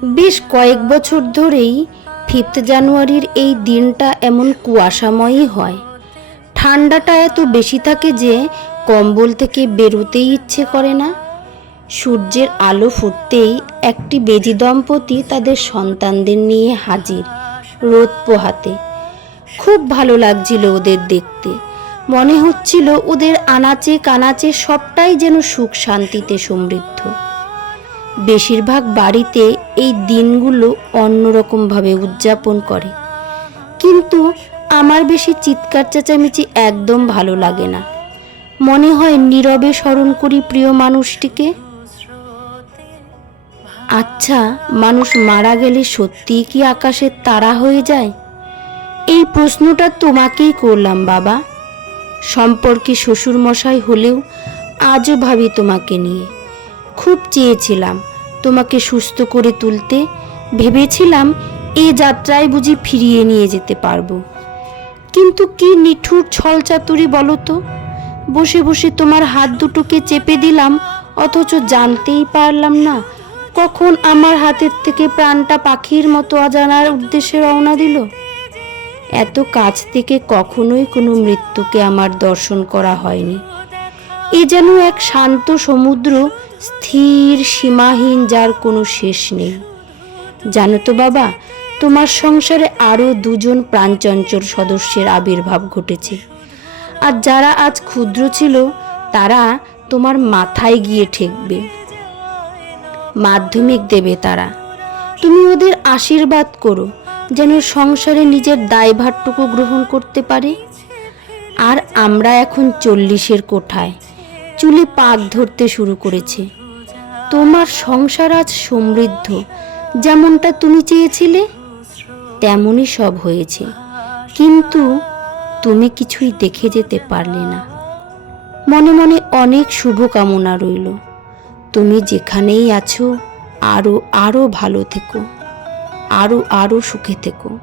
বেশ কয়েক বছর ধরেই ফিফথ জানুয়ারির এই দিনটা এমন কুয়াশাময়ই হয়। ঠান্ডাটা এত বেশি থাকে যে কম্বল থেকে বেরোতেই ইচ্ছে করে না। সূর্যের আলো ফুটতেই একটি বেজি দম্পতি তাদের সন্তানদের নিয়ে হাজির, রোদ পোহাতে। খুব ভালো লাগছিল ওদের দেখতে। মনে হচ্ছিল ওদের আনাচে কানাচে সবটাই যেন সুখ শান্তিতে সমৃদ্ধ। বেশিরভাগ বাড়িতে এই দিনগুলো অন্যরকমভাবে উদযাপন করে। কিন্তু আমার বেশি চিৎকার চেঁচামেচি একদম ভালো লাগে না। মনে হয় নীরবে স্মরণ করি প্রিয় মানুষটিকে। আচ্ছা মানুষ মারা গেলে সত্যিই কি আকাশের তারা হয়ে যায়? এই প্রশ্নটা তোমাকেই করলাম, বাবা। সম্পর্কে শ্বশুরমশাই হলেও আজও ভাবি তোমাকে নিয়ে। খুব চেয়েছিলাম তোমাকে সুস্থ করে তুলতে। ভেবেছিলাম এ যাত্রায় বুঝি ফিরিয়ে নিয়ে যেতে পারব। কিন্তু কি নিঠুর ছলচাতুরি বলো তো? বসে বসে তোমার হাত দুটোকে চেপে দিলাম, অথচ জানতেই পারলাম না কখন আমার হাতের থেকে প্রাণটা পাখির মতো অজানার উদ্দেশ্যে রওনা দিল। এত কাছ থেকে কখনোই কোনো মৃত্যুকে আমার দর্শন করা হয়নি। এ যেন এক শান্ত সমুদ্র, স্থির সীমাহীন যার কোনো শেষ নেই। জানো তো বাবা, তোমার সংসারে আরও দুজন প্রাণচঞ্চল সদস্যের আবির্ভাব ঘটেছে। আর যারা আজ ক্ষুদ্র ছিল, তারা তোমার মাথায় গিয়ে ঠেকবে। মাধ্যমিক দেবে তারা। তুমি ওদের আশীর্বাদ করো, যেন সংসারে নিজের দায়ভারটুকু গ্রহণ করতে পারে। আর আমরা এখন চল্লিশের কোঠায়। চুলে পাক ধরতে শুরু করেছে। তোমার সংসার আজ সমৃদ্ধ, যেমনটা তুমি চেয়েছিলে, তেমনই সব হয়েছে। কিন্তু তুমি কিছুই দেখে যেতে পারলে না। মনে মনে অনেক শুভকামনা রইল। তুমি যেখানেই আছো আরও আরও ভালো থেকো আরও আরও সুখে থেকো।